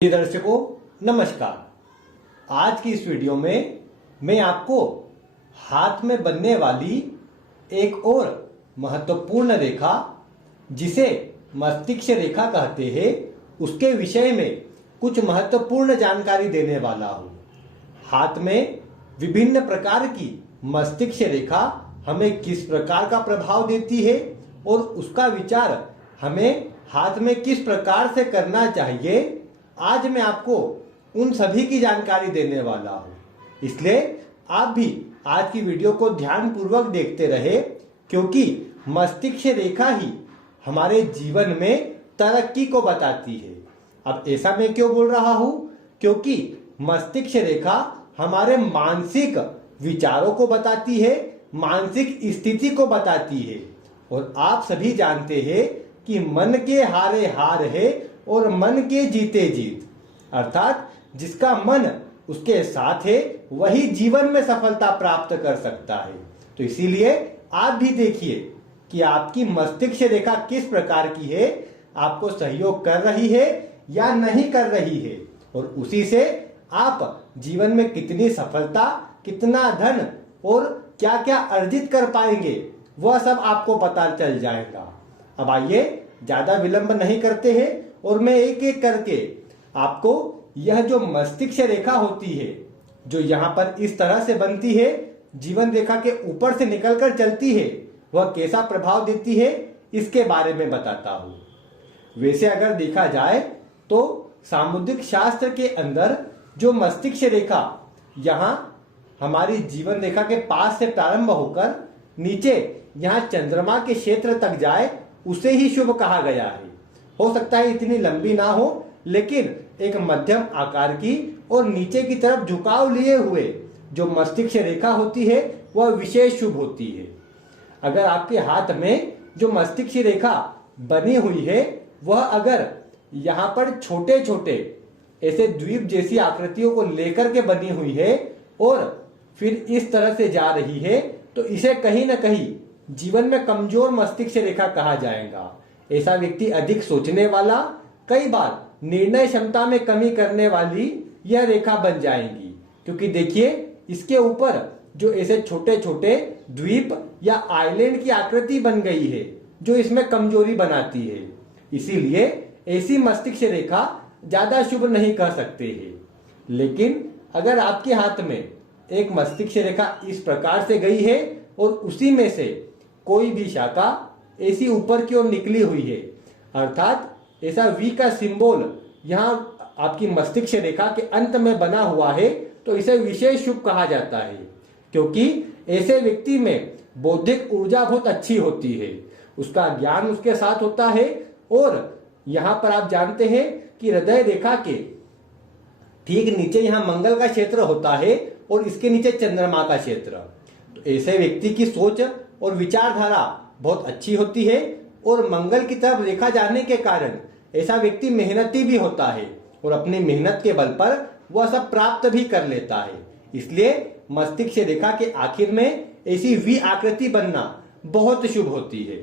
प्रिय दर्शकों नमस्कार। आज की इस वीडियो में मैं आपको हाथ में बनने वाली एक और महत्वपूर्ण रेखा जिसे मस्तिष्क रेखा कहते हैं उसके विषय में कुछ महत्वपूर्ण जानकारी देने वाला हूँ। हाथ में विभिन्न प्रकार की मस्तिष्क रेखा हमें किस प्रकार का प्रभाव देती है और उसका विचार हमें हाथ में किस प्रकार से करना चाहिए, आज मैं आपको उन सभी की जानकारी देने वाला हूं। इसलिए आप भी आज की वीडियो को ध्यानपूर्वक देखते रहे, क्योंकि मस्तिष्क रेखा ही हमारे जीवन में तरक्की को बताती है। अब ऐसा मैं क्यों बोल रहा हूं? क्योंकि मस्तिष्क रेखा हमारे मानसिक विचारों को बताती है, मानसिक स्थिति को बताती है। और आप सभी जानते हैं कि मन के हारे हार है और मन के जीते जीत, अर्थात जिसका मन उसके साथ है वही जीवन में सफलता प्राप्त कर सकता है। तो इसीलिए आप भी देखिए कि आपकी मस्तिष्क रेखा किस प्रकार की है, आपको सहयोग कर रही है या नहीं कर रही है, और उसी से आप जीवन में कितनी सफलता, कितना धन और क्या क्या अर्जित कर पाएंगे वह सब आपको पता चल जाएगा। अब आइए ज्यादा विलंब नहीं करते हैं और मैं एक एक करके आपको यह जो मस्तिष्क रेखा होती है, जो यहाँ पर इस तरह से बनती है, जीवन रेखा के ऊपर से निकलकर चलती है, वह कैसा प्रभाव देती है इसके बारे में बताता हूं। वैसे अगर देखा जाए तो सामुद्रिक शास्त्र के अंदर जो मस्तिष्क रेखा यहाँ हमारी जीवन रेखा के पास से प्रारंभ होकर नीचे यहाँ चंद्रमा के क्षेत्र तक जाए उसे ही शुभ कहा गया है। हो सकता है इतनी लंबी ना हो, लेकिन एक मध्यम आकार की और नीचे की तरफ झुकाव लिए हुए जो मस्तिष्क रेखा होती है वह विशेष शुभ होती है। अगर आपके हाथ में जो मस्तिष्क रेखा बनी हुई है वह अगर यहाँ पर छोटे छोटे ऐसे द्वीप जैसी आकृतियों को लेकर के बनी हुई है और फिर इस तरह से जा रही है, तो इसे कहीं ना कहीं जीवन में कमजोर मस्तिष्क रेखा कहा जाएगा। ऐसा व्यक्ति अधिक सोचने वाला, कई बार निर्णय क्षमता में कमी करने वाली यह रेखा बन जाएगी। क्योंकि देखिए इसके ऊपर जो ऐसे छोटे छोटे द्वीप या आइलैंड की आकृति बन गई है जो इसमें कमजोरी बनाती है। इसीलिए ऐसी मस्तिष्क रेखा ज्यादा शुभ नहीं कह सकते हैं। लेकिन अगर आपके हाथ में एक मस्तिष्क रेखा इस प्रकार से गई है और उसी में से कोई भी शाखा ऐसी ऊपर की ओर निकली हुई है, अर्थात ऐसा वी का सिंबल यहाँ आपकी मस्तिष्क रेखा के अंत में बना हुआ है, तो इसे विशेष शुभ कहा जाता है। क्योंकि ऐसे व्यक्ति में बौद्धिक ऊर्जा बहुत अच्छी होती है, उसका ज्ञान उसके साथ होता है। और यहाँ पर आप जानते हैं कि हृदय रेखा के ठीक नीचे यहाँ मंगल का क्षेत्र होता है और इसके नीचे चंद्रमा का क्षेत्र। तो ऐसे व्यक्ति की सोच और विचारधारा बहुत अच्छी होती है और मंगल की तरफ रेखा जाने के कारण ऐसा व्यक्ति मेहनती भी होता है और अपनी मेहनत के बल पर वह सब प्राप्त भी कर लेता है। इसलिए मस्तिष्क रेखा के आखिर में ऐसी वी आकृति बनना बहुत शुभ होती है।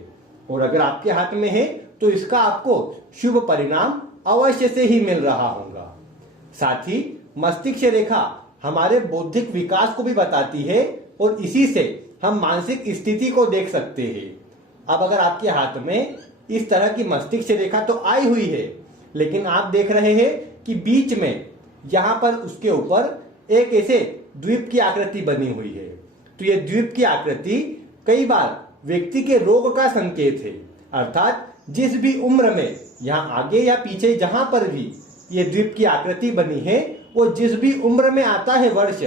और अगर आपके हाथ में है तो इसका आपको शुभ परिणाम अवश्य से ही मिल रहा होगा। साथ ही मस्तिष्क रेखा हमारे बौद्धिक विकास को भी बताती है और इसी से हम मानसिक स्थिति को देख सकते हैं। अब अगर आपके हाथ में इस तरह की मस्तिष्क रेखा तो आई हुई है, लेकिन आप देख रहे हैं कि बीच में यहाँ पर उसके ऊपर एक ऐसे द्वीप की आकृति बनी हुई है, तो ये द्वीप की आकृति कई बार व्यक्ति के रोग का संकेत है। अर्थात जिस भी उम्र में यहाँ आगे या पीछे जहां पर भी ये द्वीप की आकृति बनी है, वो जिस भी उम्र में आता है वर्ष,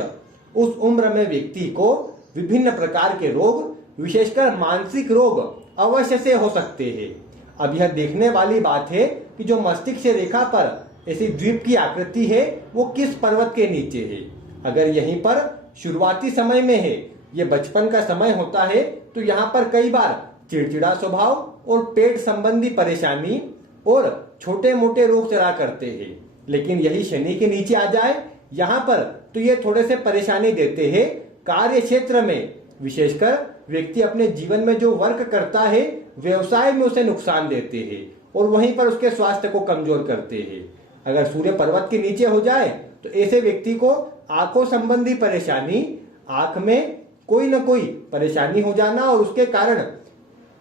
उस उम्र में व्यक्ति को विभिन्न प्रकार के रोग, विशेषकर मानसिक रोग अवश्य से हो सकते हैं। अब यह देखने वाली बात है कि जो मस्तिष्क रेखा पर ऐसी द्वीप की आकृति है वो किस पर्वत के नीचे है। अगर यहीं पर शुरुआती समय में है, ये बचपन का समय होता है, तो यहाँ पर कई बार चिड़चिड़ा स्वभाव और पेट संबंधी परेशानी और छोटे मोटे रोग चला करते हैं। लेकिन यही शनि के नीचे आ जाए यहाँ पर, तो ये थोड़े से परेशानी देते हैं। कार्य क्षेत्र में विशेषकर व्यक्ति अपने जीवन में जो वर्क करता है, व्यवसाय में उसे नुकसान देते हैं और वहीं पर उसके स्वास्थ्य को कमजोर करते हैं। अगर सूर्य पर्वत के नीचे हो जाए तो ऐसे व्यक्ति को आंखों संबंधी परेशानी, आंख में कोई ना कोई परेशानी हो जाना और उसके कारण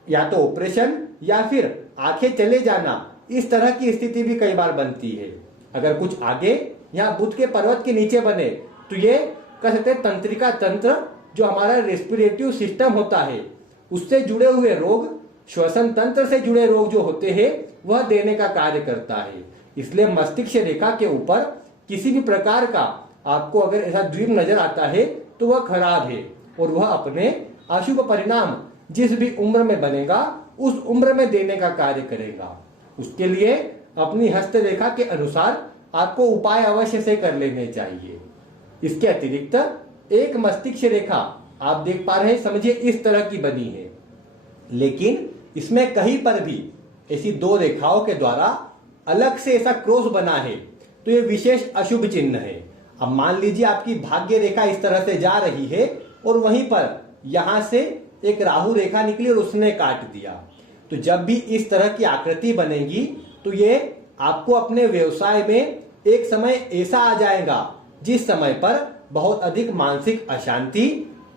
या तो ऑपरेशन या फिर आंखें चले जाना, इस तरह की स्थिति भी कई बार बनती है। अगर कुछ आगे या बुध के पर्वत के नीचे बने तो ये कह सकते हैं तंत्रिका तंत्र, जो हमारा रेस्पिरेटिव सिस्टम होता है, उससे जुड़े हुए रोग, श्वसन तंत्र से जुड़े रोग जो होते हैं वह देने का कार्य करता है। इसलिए मस्तिष्क रेखा के ऊपर किसी भी प्रकार का आपको अगर ऐसा द्वीप नजर आता है तो वह खराब है और वह अपने अशुभ परिणाम जिस भी उम्र में बनेगा उस उम्र में देने का कार्य करेगा। उसके लिए अपनी हस्तरेखा के अनुसार आपको उपाय अवश्य से कर लेने चाहिए। इसके अतिरिक्त एक मस्तिष्क रेखा आप देख पा रहे हैं, समझिए इस तरह की बनी है, लेकिन इसमें कहीं पर भी ऐसी दो रेखाओं के द्वारा अलग से ऐसा क्रॉस बना है तो यह विशेष अशुभ चिन्ह है। अब मान लीजिए आपकी भाग्य रेखा इस तरह से जा रही है और वहीं पर यहां से एक राहु रेखा निकली और उसने काट दिया, तो जब भी इस तरह की आकृति बनेगी तो ये आपको अपने व्यवसाय में एक समय ऐसा आ जाएगा जिस समय पर बहुत अधिक मानसिक अशांति,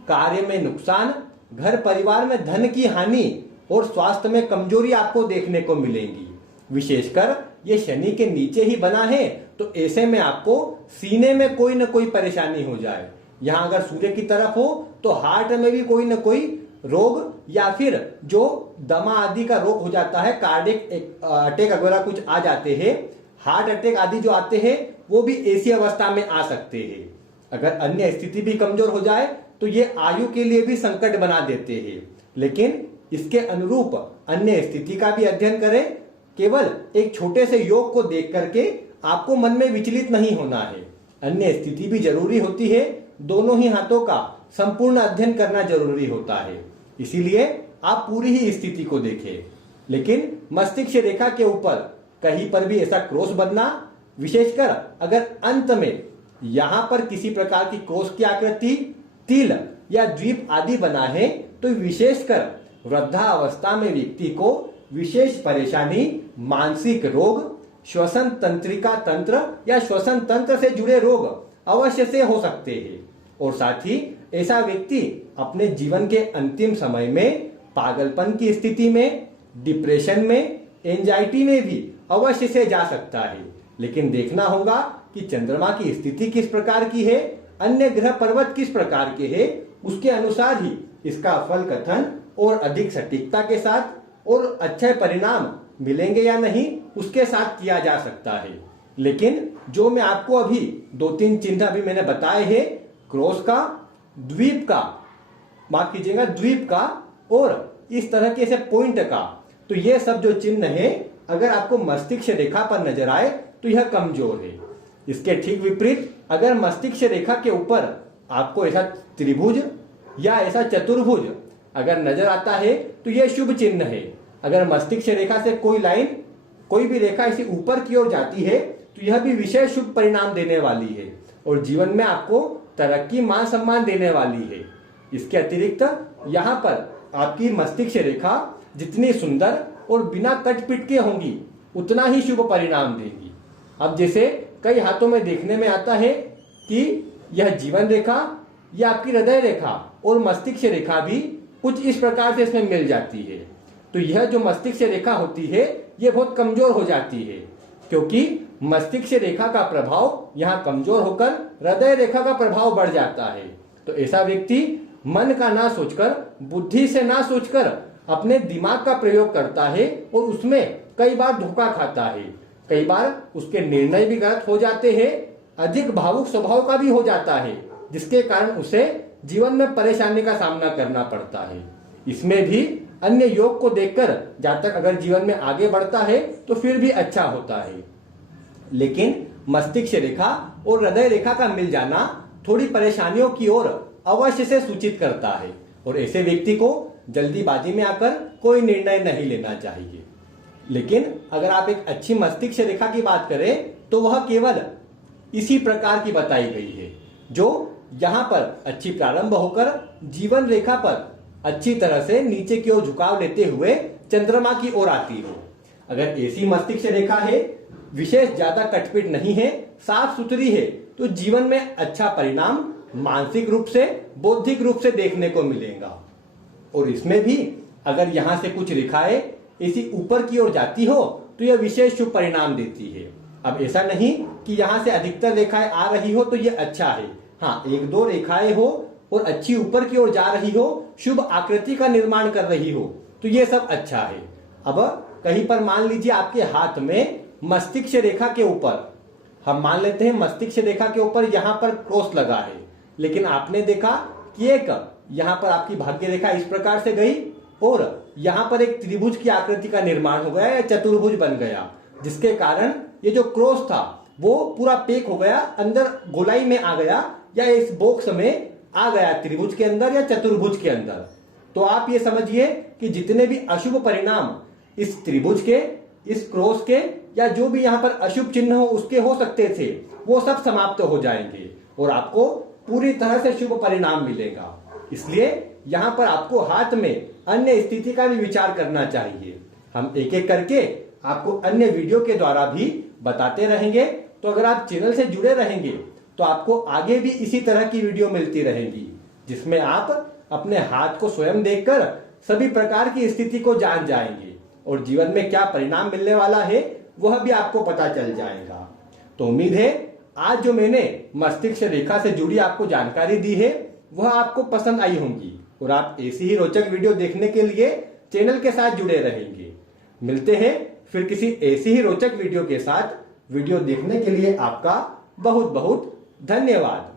कार्य में नुकसान, घर परिवार में धन की हानि और स्वास्थ्य में कमजोरी आपको देखने को मिलेंगी। विशेषकर ये शनि के नीचे ही बना है तो ऐसे में आपको सीने में कोई न कोई परेशानी हो जाए। यहाँ अगर सूर्य की तरफ हो तो हार्ट में भी कोई न कोई रोग या फिर जो दमा आदि का रोग हो जाता है, कार्डियक अटैक वगैरह कुछ आ जाते हैं, हार्ट अटैक आदि जो आते हैं वो भी ऐसी अवस्था में आ सकते हैं। अगर अन्य स्थिति भी कमजोर हो जाए तो ये आयु के लिए भी संकट बना देते हैं, लेकिन इसके अनुरूप अन्य स्थिति का भी अध्ययन करें। केवल एक छोटे से योग को देख करके आपको मन में विचलित नहीं होना है, अन्य स्थिति भी जरूरी होती है, दोनों ही हाथों का संपूर्ण अध्ययन करना जरूरी होता है। इसीलिए आप पूरी ही स्थिति को देखें, लेकिन मस्तिष्क रेखा के ऊपर कहीं पर भी ऐसा क्रॉस बनना, विशेषकर अगर अंत में यहां पर किसी प्रकार की क्रॉस की आकृति, तिल या द्वीप आदि बना है तो विशेषकर वृद्धावस्था में व्यक्ति को विशेष परेशानी, मानसिक रोग, श्वसन तंत्रिका तंत्र या श्वसन तंत्र से जुड़े रोग अवश्य से हो सकते हैं। और साथ ही ऐसा व्यक्ति अपने जीवन के अंतिम समय में पागलपन की स्थिति में, डिप्रेशन में, एंजाइटी में भी अवश्य से जा सकता है। लेकिन देखना होगा कि चंद्रमा की स्थिति किस प्रकार की है, अन्य ग्रह पर्वत किस प्रकार के हैं, उसके अनुसार ही इसका फल कथन और अधिक सटीकता के साथ और अच्छे परिणाम मिलेंगे या नहीं उसके साथ किया जा सकता है। लेकिन जो मैं आपको अभी 2-3 चिन्ह अभी मैंने बताए हैं, क्रॉस का, द्वीप का, माफ कीजिएगा द्वीप का और इस तरह के ऐसे पॉइंट का, तो ये सब जो चिन्ह है अगर आपको मस्तिष्क रेखा पर नजर आए तो यह कमजोर है। इसके ठीक विपरीत अगर मस्तिष्क रेखा के ऊपर आपको ऐसा त्रिभुज या ऐसा चतुर्भुज अगर नजर आता है तो यह शुभ चिन्ह है। अगर मस्तिष्क रेखा से कोई लाइन, कोई भी रेखा इसी ऊपर की ओर जाती है तो यह भी विशेष शुभ परिणाम देने वाली है और जीवन में आपको तरक्की, मान सम्मान देने वाली है। इसके अतिरिक्त यहाँ पर आपकी मस्तिष्क रेखा जितनी सुंदर और बिना कटपिट के होंगी उतना ही शुभ परिणाम देगी। अब जैसे कई हाथों में देखने में आता है कि यह जीवन रेखा या आपकी हृदय रेखा और मस्तिष्क रेखा भी कुछ इस प्रकार से इसमें मिल जाती है, तो यह जो मस्तिष्क रेखा होती है यह बहुत कमजोर हो जाती है, क्योंकि मस्तिष्क रेखा का प्रभाव यहाँ कमजोर होकर हृदय रेखा का प्रभाव बढ़ जाता है। तो ऐसा व्यक्ति मन का ना सोचकर, बुद्धि से ना सोचकर अपने दिमाग का प्रयोग करता है और उसमें कई बार धोखा खाता है, कई बार उसके निर्णय भी गलत हो जाते हैं, अधिक भावुक स्वभाव का भी हो जाता है, जिसके कारण उसे जीवन में परेशानी का सामना करना पड़ता है। इसमें भी अन्य योग को देखकर जब तक अगर जीवन में आगे बढ़ता है तो फिर भी अच्छा होता है। लेकिन मस्तिष्क रेखा और हृदय रेखा का मिल जाना थोड़ी परेशानियों की ओर अवश्य से सूचित करता है और ऐसे व्यक्ति को जल्दीबाजी में आकर कोई निर्णय नहीं लेना चाहिए। लेकिन अगर आप एक अच्छी मस्तिष्क रेखा की बात करें तो वह केवल इसी प्रकार की बताई गई है, जो यहाँ पर अच्छी प्रारंभ होकर जीवन रेखा पर अच्छी तरह से नीचे की ओर झुकाव लेते हुए चंद्रमा की ओर आती हो। अगर ऐसी मस्तिष्क रेखा है विशेष ज्यादा कटपिट नहीं है, साफ सुथरी है, तो जीवन में अच्छा परिणाम मानसिक रूप से, बौद्धिक रूप से देखने को मिलेगा। और इसमें भी अगर यहां से कुछ रेखाएं इसी ऊपर की ओर जाती हो तो यह विशेष शुभ परिणाम देती है। अब ऐसा नहीं कि यहां से अधिकतर रेखाएं आ रही हो तो यह अच्छा है। हाँ, एक दो रेखाएं हो और अच्छी ऊपर की ओर जा रही हो, शुभ आकृति का निर्माण कर रही हो, तो यह सब अच्छा है। अब कहीं पर मान लीजिए आपके हाथ में मस्तिष्क रेखा के ऊपर, हम मान लेते हैं मस्तिष्क रेखा के ऊपर यहां पर क्रॉस लगा है, लेकिन आपने देखा कि एक यहां पर आपकी भाग्य रेखा इस प्रकार से गई और यहां पर एक त्रिभुज की आकृति का निर्माण हो गया या चतुर्भुज बन गया, जिसके कारण ये जो क्रॉस था वो पूरा पेक हो गया, अंदर गोलाई में आ गया या इस बॉक्स में आ गया, त्रिभुज के अंदर या चतुर्भुज के अंदर। तो आप ये समझिए कि जितने भी अशुभ परिणाम इस त्रिभुज के, इस क्रॉस के या जो भी यहां पर अशुभ चिन्ह हो उसके हो सकते थे, वो सब समाप्त हो जाएंगे और आपको पूरी तरह से शुभ परिणाम मिलेगा। इसलिए यहां पर आपको हाथ में अन्य स्थिति का भी विचार करना चाहिए। हम एक एक करके आपको अन्य वीडियो के द्वारा भी बताते रहेंगे। तो अगर आप चैनल से जुड़े रहेंगे तो आपको आगे भी इसी तरह की वीडियो मिलती रहेंगी, जिसमें आप अपने हाथ को स्वयं देखकर सभी प्रकार की स्थिति को जान जाएंगे और जीवन में क्या परिणाम मिलने वाला है वह भी आपको पता चल जाएगा। तो उम्मीद है आज जो मैंने मस्तिष्क रेखा से जुड़ी आपको जानकारी दी है वह आपको पसंद आई होंगी और आप ऐसी ही रोचक वीडियो देखने के लिए चैनल के साथ जुड़े रहेंगे। मिलते हैं फिर किसी ऐसी ही रोचक वीडियो के साथ। वीडियो देखने के लिए आपका बहुत बहुत धन्यवाद।